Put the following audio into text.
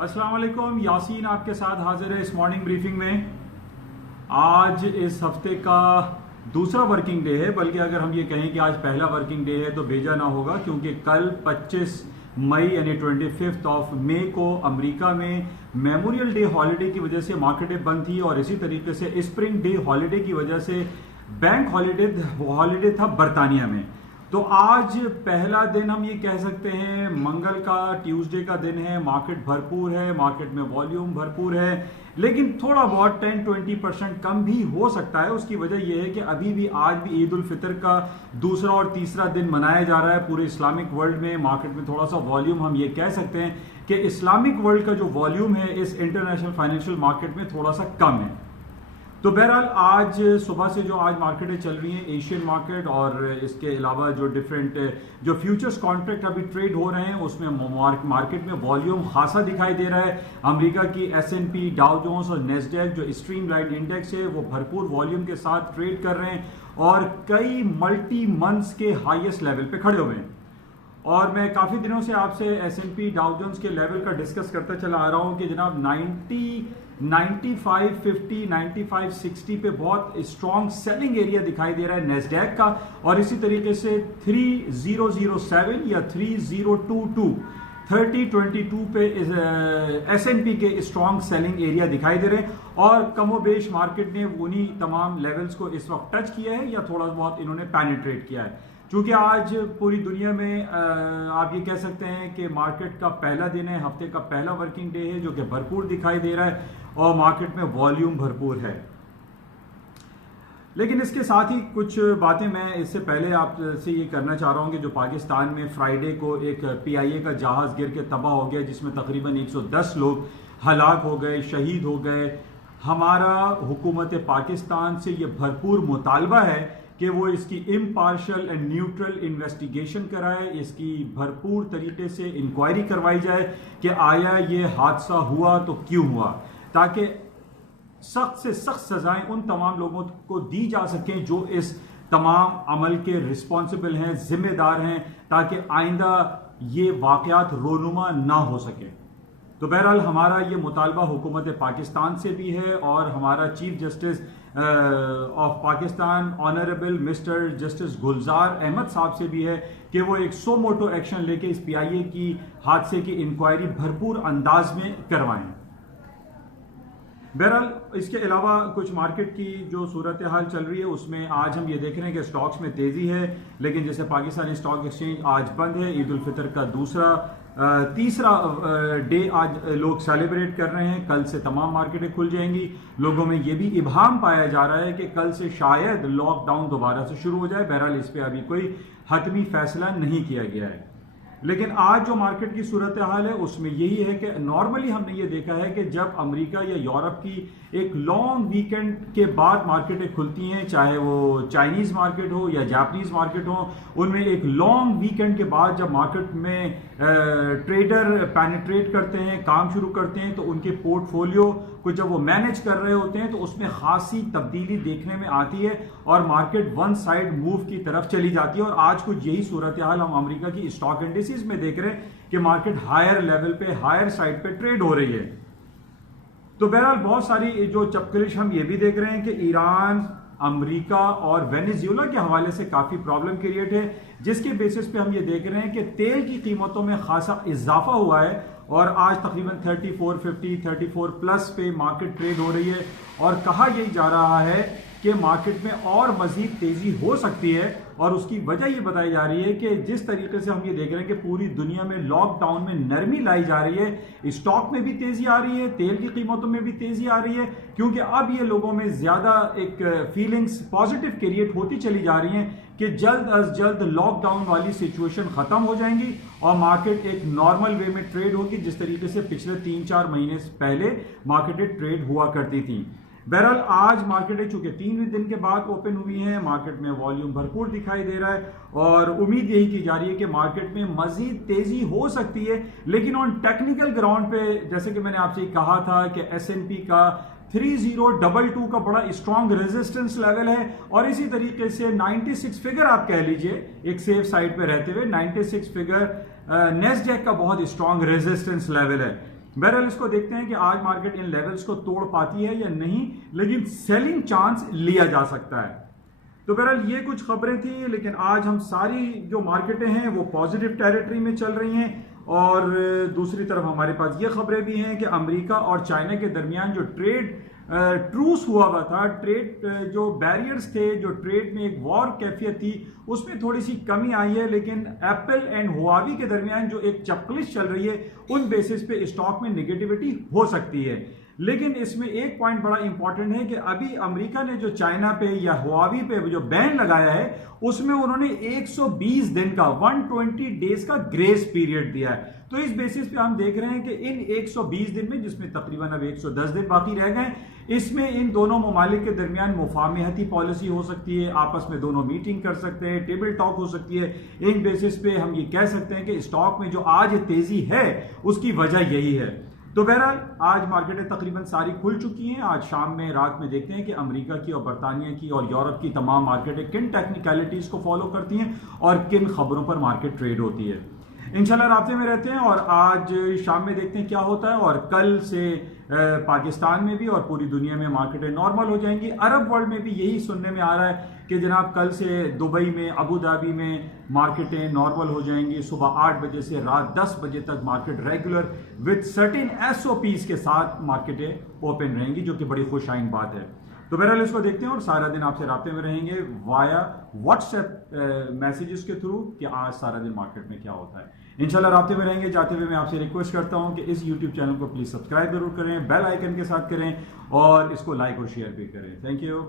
अस्सलाम वालेकुम, यासीन आपके साथ हाजिर है इस मॉर्निंग ब्रीफिंग में। आज इस हफ्ते का दूसरा वर्किंग डे है, बल्कि अगर हम ये कहें कि आज पहला वर्किंग डे है तो बेजा ना होगा, क्योंकि कल 25 मई यानी 25 ऑफ मई को अमेरिका में मेमोरियल डे हॉलिडे की वजह से मार्केटें बंद थी और इसी तरीके से स्प्रिंग डे हॉलिडे की वजह से बैंक हॉलिडे था बरतानिया में। तो आज पहला दिन हम ये कह सकते हैं मंगल का, ट्यूसडे का दिन है। मार्केट भरपूर है, मार्केट में वॉल्यूम भरपूर है, लेकिन थोड़ा बहुत 10-20% कम भी हो सकता है। उसकी वजह यह है कि अभी भी आज भी ईद उल फितर का दूसरा और तीसरा दिन मनाया जा रहा है पूरे इस्लामिक वर्ल्ड में। मार्केट में थोड़ा सा वॉल्यूम, हम ये कह सकते हैं कि इस्लामिक वर्ल्ड का जो वॉल्यूम है इस इंटरनेशनल फाइनेंशियल मार्केट में थोड़ा सा कम है। तो बहरहाल आज सुबह से जो आज मार्केटें चल रही हैं, एशियन मार्केट और इसके अलावा जो डिफरेंट जो फ्यूचर्स कॉन्ट्रैक्ट अभी ट्रेड हो रहे हैं उसमें मार्केट में वॉल्यूम खासा दिखाई दे रहा है। अमेरिका की S&P, डाउ जोन्स और नेस्डैक जो स्ट्रीमलाइन इंडेक्स है वो भरपूर वॉल्यूम के साथ ट्रेड कर रहे हैं और कई मल्टी मंथ्स के हाईएस्ट लेवल पे खड़े हुए हैं। और मैं काफ़ी दिनों से आपसे S&P, डाउ जोन्स के लेवल का डिस्कस करता चला आ रहा हूं कि जनाब 9550, 9560 पे बहुत स्ट्रॉन्ग सेलिंग एरिया दिखाई दे रहा है नेस्डैक का, और इसी तरीके से 3007 या 3022 3022 पे S&P के स्ट्रॉन्ग सेलिंग एरिया दिखाई दे रहे हैं। और कमोबेश मार्केट ने उन्हीं तमाम लेवल्स को इस वक्त टच किया है या थोड़ा बहुत इन्होंने पेनिट्रेट किया है। क्योंकि आज पूरी दुनिया में आप ये कह सकते हैं कि मार्केट का पहला दिन है, हफ्ते का पहला वर्किंग डे है, जो कि भरपूर दिखाई दे रहा है और मार्केट में वॉल्यूम भरपूर है। लेकिन इसके साथ ही कुछ बातें मैं इससे पहले आपसे ये करना चाह रहा हूं कि जो पाकिस्तान में फ्राइडे को एक PIA का जहाज गिर के तबाह हो गया, जिसमें तकरीबन 110 लोग हलाक हो गए, शहीद हो गए। हमारा हुकूमत पाकिस्तान से ये भरपूर मुतालबा है कि वो इसकी इम्पार्शल एंड न्यूट्रल इन्वेस्टिगेशन कराए, इसकी भरपूर तरीके से इंक्वायरी करवाई जाए कि आया ये हादसा हुआ तो क्यों हुआ, ताकि सख्त से सख्त सजाएं उन तमाम लोगों को दी जा सकें जो इस तमाम अमल के रिस्पॉन्सिबल हैं, जिम्मेदार हैं, ताकि आइंदा ये वाकयात रोनुमा ना हो सके। तो बहरहाल हमारा ये मुतालबा हुकूमत पाकिस्तान से भी है और हमारा chief justice of Pakistan honourable mister justice Gulzar Ahmed sahab से भी है कि वो एक सो मोटो एक्शन लेके इस PIA की हादसे की इंक्वायरी भरपूर अंदाज में करवाएं। बहरहाल इसके अलावा कुछ मार्केट की जो सूरत हाल चल रही है उसमें आज हम ये देख रहे हैं कि स्टॉक्स में तेजी है, लेकिन जैसे पाकिस्तानी स्टॉक एक्सचेंज आज बंद है। ईद उल फितर का तीसरा डे आज लोग सेलिब्रेट कर रहे हैं। कल से तमाम मार्केटें खुल जाएंगी। लोगों में यह भी इब्हाम पाया जा रहा है कि कल से शायद लॉकडाउन दोबारा से शुरू हो जाए। बहरहाल इस पर अभी कोई हतमी फैसला नहीं किया गया है, लेकिन आज जो मार्केट की सूरत हाल है उसमें यही है कि नॉर्मली हमने ये देखा है कि जब अमेरिका या यूरोप की एक लॉन्ग वीकेंड के बाद मार्केटें खुलती हैं, चाहे वो चाइनीज मार्केट हो या जापानीज मार्केट हो, उनमें एक लॉन्ग वीकेंड के बाद जब मार्केट में ट्रेडर पेनिट्रेट करते हैं, काम शुरू करते हैं, तो उनके पोर्टफोलियो को जब वो मैनेज कर रहे होते हैं तो उसमें खासी तब्दीली देखने में आती है और मार्केट वन साइड मूव की तरफ चली जाती है। और आज कुछ यही सूरत हाल हम अमेरिका की स्टॉक इंडिसेस में देख रहे हैं कि मार्केट हायर लेवल पे, हायर साइड पे ट्रेड हो रही है। तो बहरहाल बहुत सारी जो चपकलिश हम ये भी देख रहे हैं कि ईरान, अमेरिका और वेनेजुएला के हवाले से काफी प्रॉब्लम क्रिएट है, जिसके बेसिस पे हम ये देख रहे हैं कि तेल की कीमतों में खासा इजाफा हुआ है और आज तकरीबन 3450, 34 प्लस पे मार्केट ट्रेड हो रही है। और कहा यही जा रहा है कि मार्केट में और मजीद तेजी हो सकती है और उसकी वजह ये बताई जा रही है कि जिस तरीके से हम ये देख रहे हैं कि पूरी दुनिया में लॉकडाउन में नरमी लाई जा रही है, स्टॉक में भी तेजी आ रही है, तेल की कीमतों में भी तेजी आ रही है, क्योंकि अब ये लोगों में ज्यादा एक फीलिंग्स पॉजिटिव क्रिएट होती चली जा रही हैं कि जल्द अज जल्द लॉकडाउन वाली सिचुएशन खत्म हो जाएंगी और मार्केट एक नॉर्मल वे में ट्रेड होगी, जिस तरीके से पिछले 3-4 महीने पहले मार्केटें ट्रेड हुआ करती थी। बहरहाल आज मार्केटें चूंकि 3 दिन के बाद ओपन हुई हैं, मार्केट में वॉल्यूम भरपूर दिखाई दे रहा है और उम्मीद यही की जा रही है कि मार्केट में मजीद तेजी हो सकती है। लेकिन ऑन टेक्निकल ग्राउंड पे, जैसे कि मैंने आपसे कहा था कि S&P का 3022 का बड़ा स्ट्रॉन्ग रेजिस्टेंस लेवल है और इसी तरीके से 96 फिगर आप कह लीजिए एक सेफ साइड पे रहते हुए 96 फिगर नेस्डैक का बहुत स्ट्रॉन्ग रेजिस्टेंस लेवल है। बहरहाल इसको देखते हैं कि आज मार्केट इन लेवल्स को तोड़ पाती है या नहीं, लेकिन सेलिंग चांस लिया जा सकता है। तो बहरहाल ये कुछ खबरें थी, लेकिन आज हम सारी जो मार्केटें हैं वो पॉजिटिव टेरिटरी में चल रही हैं। और दूसरी तरफ हमारे पास ये खबरें भी हैं कि अमेरिका और चाइना के दरमियान जो ट्रेड ट्रूस हुआ था, ट्रेड जो बैरियर्स थे, जो ट्रेड में एक वॉर कैफियत थी, उसमें थोड़ी सी कमी आई है। लेकिन एप्पल एंड हुआवी के दरमियान जो एक चपलिश चल रही है, उन बेसिस पे स्टॉक में नेगेटिविटी हो सकती है। लेकिन इसमें एक पॉइंट बड़ा इंपॉर्टेंट है कि अभी अमेरिका ने जो चाइना पे या हुआवी पे जो बैन लगाया है, उसमें उन्होंने 120 दिन का 120 डेज का ग्रेस पीरियड दिया है। तो इस बेसिस पे हम देख रहे हैं कि इन 120 दिन में, जिसमें तकरीबन अब 110 दिन बाकी रह गए, इसमें इन दोनों ममालिक के दरमियान मुफाहमती पॉलिसी हो सकती है, आपस में दोनों मीटिंग कर सकते हैं, टेबल टॉक हो सकती है। इन बेसिस पे हम ये कह सकते हैं कि स्टॉक में जो आज तेजी है उसकी वजह यही है। तो बहरहाल आज मार्केटें तकरीबन सारी खुल चुकी हैं। आज शाम में, रात में देखते हैं कि अमेरिका की और बरतानिया की और यूरोप की तमाम मार्केटें किन टेक्निकलिटीज को फॉलो करती हैं और किन खबरों पर मार्केट ट्रेड होती है। इंशाल्लाह राब्ते में रहते हैं और आज शाम में देखते हैं क्या होता है। और कल से पाकिस्तान में भी और पूरी दुनिया में मार्केटें नॉर्मल हो जाएंगी। अरब वर्ल्ड में भी यही सुनने में आ रहा है कि जनाब कल से दुबई में, अबू धाबी में मार्केटें नॉर्मल हो जाएंगी। सुबह 8 बजे से रात 10 बजे तक market regular with certain SOPs के साथ मार्केटें ओपन रहेंगी, जो कि बड़ी खुशाइन बात है। तो बहरहाल इसको देखते हैं और सारा दिन आपसे राब्ते में रहेंगे वाया व्हाट्सएप मैसेजेस के थ्रू कि आज सारा दिन मार्केट में क्या होता है। इंशाल्लाह राब्ते में रहेंगे। जाते हुए मैं आपसे रिक्वेस्ट करता हूं कि इस YouTube चैनल को प्लीज सब्सक्राइब जरूर करें, बेल आइकन के साथ करें और इसको लाइक और शेयर भी करें। Thank you.